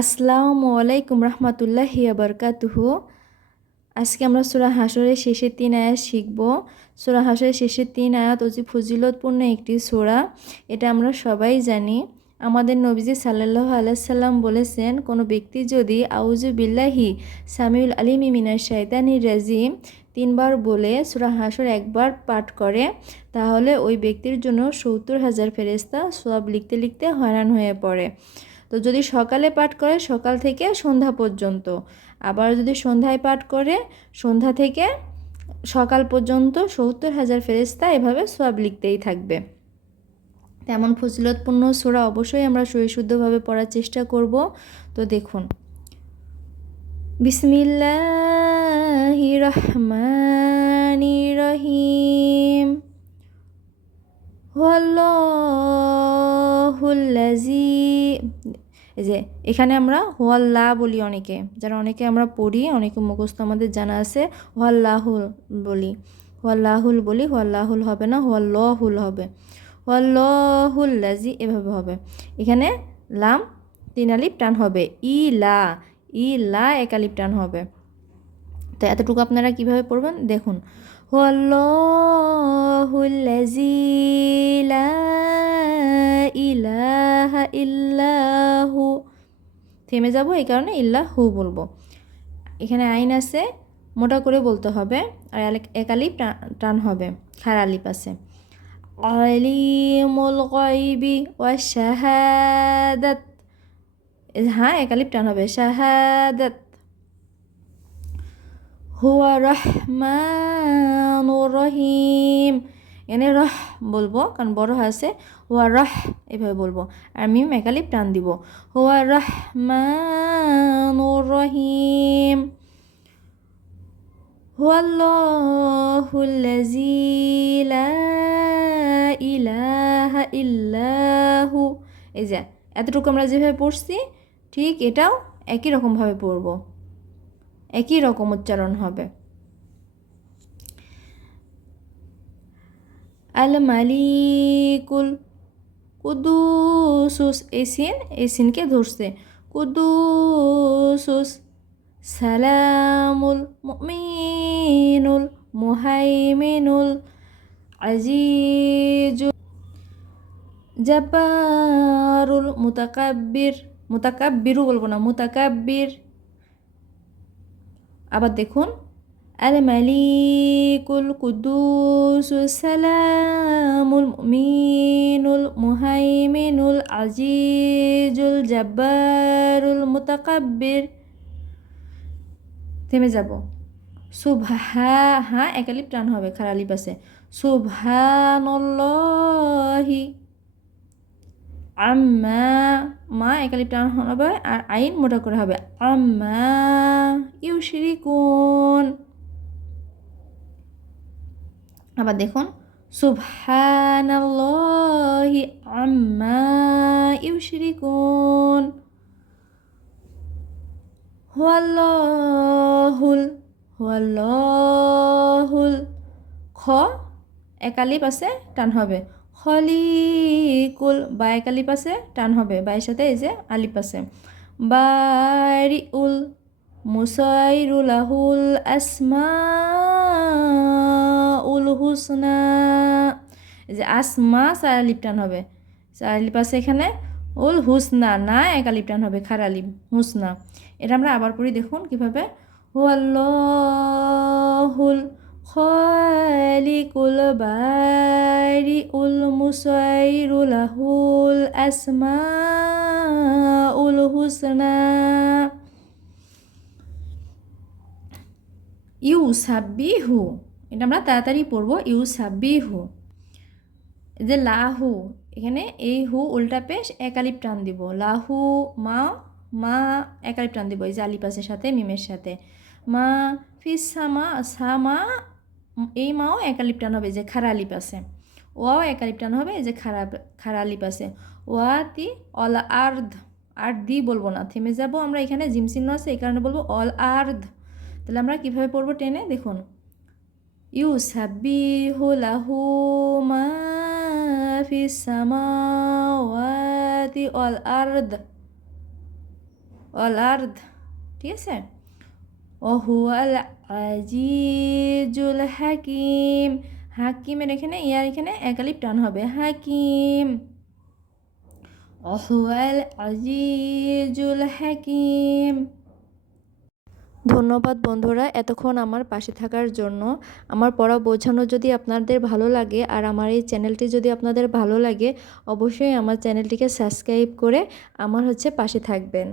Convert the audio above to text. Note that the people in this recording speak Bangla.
আসসালামু আলাইকুম রহমতুল্লাহি বারকাতুহু। আজকে আমরা সূরা হাশরের শেষের 3 আয়াত শিখব। সূরা হাশরের শেষের 3 আয়াত অতি ফজিলতপূর্ণ একটি সূরা, এটা আমরা সবাই জানি। আমাদের নবীজি সাল্লাল্লাহু আলাইহি সাল্লাম বলেছেন, কোনো ব্যক্তি যদি আউযু বিল্লাহি সামিউল আলিমি মিনাশ শাইতানির রাজিম 3 বার বলে সূরা হাশর একবার পাঠ করে, তাহলে ওই ব্যক্তির জন্য 70,000 ফেরেশতা সওয়াব লিখতে লিখতে হয়রান হয়ে পড়ে। তো যদি সকালে পাঠ করে সকাল থেকে সন্ধ্যা পর্যন্ত, আবার যদি সন্ধ্যায় পাঠ করে সন্ধ্যা থেকে সকাল পর্যন্ত 70,000 ফেরেশতা এভাবে সওয়াব লিখতেই থাকবে। তেমন ফজিলতপূর্ণ সূরা অবশ্যই আমরা সহিশুদ্ধভাবে পড়ার চেষ্টা করব। তো দেখুন, বিসমিল্লাহির রহমানির রহিম, হুয়াল্লাহুল্লাযী। এই যে এখানে আমরা হুয়াল্লাহ বলি, অনেকে আমরা পড়ি, অনেকে মুখস্থ আমাদের জানা আছে। হুয়াল্লাহুল বলি, হুয়াল্লাহুল হবে না, হুয়াল্লাহুল হবে। হুয়াল্লাহুল্লাযী এভাবে হবে। এখানে লাম 3 আলিফ টান হবে, ই লা 1 আলিফ টান হবে। তো এতটুকু আপনারা কিভাবে পড়বেন দেখুন, হুয়াল্লাহুল্লাযী লা ইলাহা ইল্লাহু। থেমে যাব, এই কারণে ইল্লাহু বলবো। এখানে আইন আছে, মোটা করে বলতে হবে, আর 1 আলিফ টান হবে, খাড়া আলিফ আছে। আলিমুল গায়বি ওয়াশ শাহাদাত, হ্যাঁ 1 আলিফ টান হবে, শাহাদাত। হুয়া রহমানুর রহিম, এনে রহ বলবো কারণ বড় আছে। হুয়া রহ এভাবে বলবো, আর মিম 1 আলিফ টান দিব। হুয়া রহমানুর রহিম, হুয়াল্লাহুল্লাযী লা ইলাহা ইল্লাহু। এই যে এতটুকু আমরা যেভাবে পড়ছি, ঠিক এটাও একই রকমভাবে পড়বো, একই রকম উচ্চারণ হবে। আল মালিকুল কুদুসুস, এই সিনকে ধরছে, কুদুসুস। সালামুল মুমিনুল মুহাইমিনুল আজিজুল জাব্বারুল মুতাকাব্বির, মুতাকাব্বিরু বলবো না, মুতাকাব্বির। আবার দেখুন, আল মালিকুল কুদ্দুসুস সালামুল মুমিনুল মুহাইমিনুল আজিজুল জাব্বারুল মুতাকাব্বির। থেমে যাব। হ্যাঁ 1 আলিফ টান হবে, খাড়া আলিফ আছে। সুবহানাল্লাহি আম্মা, মা 1 আলিফ টান হবে, আর আইন মোটা করে হবে, আম্মা ইউশরিকুন। আবার দেখুন, সুবহানাল্লাহি আম্মা ইউশরিকুন। হুয়াল্লাহুল খ 1 আলিফ আছে, টান হবে। খলিকুল বা 1 আলিফ আছে, টান হবে, বাইয়ের সাথে এই যে আলিফ আছে। বারিউল মুসাইরুলাহুল আসমাউল হুসনা, এই যে আসমা 4 আলিফ টান হবে, 4 আলিফ আছে এখানে। উল হুসনা না 1 আলিফ টান হবে, খাড়া আলিফ, হুসনা। এটা আমরা আবার পড়ি, দেখুন কিভাবে। হুয়াল্লাহুল খালিকুল বারিউল মুসাইরুলাহুল আসমাউল হুসনা। ইউসাব্বিহু, এটা আমরা তাড়াতাড়ি পড়বো, ইউসাব্বিহু। যে লাহু, এখানে এই হু উল্টা পেশ 1 আলিফ টান দিব, লাহু মা 1 আলিফ টান দিব, এই যে আলিফ আছে সাথে, মিমের সাথে। মা ফিস সামা, এই মাও 1 আলিফ টান হবে, যে খাড়া আলিফ আছে। ওয়াও 1 আলিফ টান হবে, এই যে খাড়া আলিফ আছে। ওয়াতি অল আর্ধ, আর দি বলবো না, থেমে যাব আমরা, এখানে জিম চিহ্ন আছে, এই কারণে বলবো অল আর্ধ। তাহলে আমরা কিভাবে পড়বো টেনে দেখুন, ইউসাব্বিহু লাহু মা ফিস সামাওয়াতি ওয়াল আরদ। ওয়াল আরদ, ঠিক আছে। ওহুয়াল আজিজুল হাকিম, হাকিমের এখানে ইয়ার এখানে একালিপ টান হবে, হাকিম। ওহুয়াল আজিজুল হাকিম। ধন্যবাদ বন্ধুরা এতক্ষণ আমার পাশে থাকার জন্য। আমার পড়া বোঝানো যদি আপনাদের ভালো লাগে আর আমার এই চ্যানেলটি যদি আপনাদের ভালো লাগে, অবশ্যই আমার চ্যানেলটিকে সাবস্ক্রাইব করে আমার পাশে থাকবেন।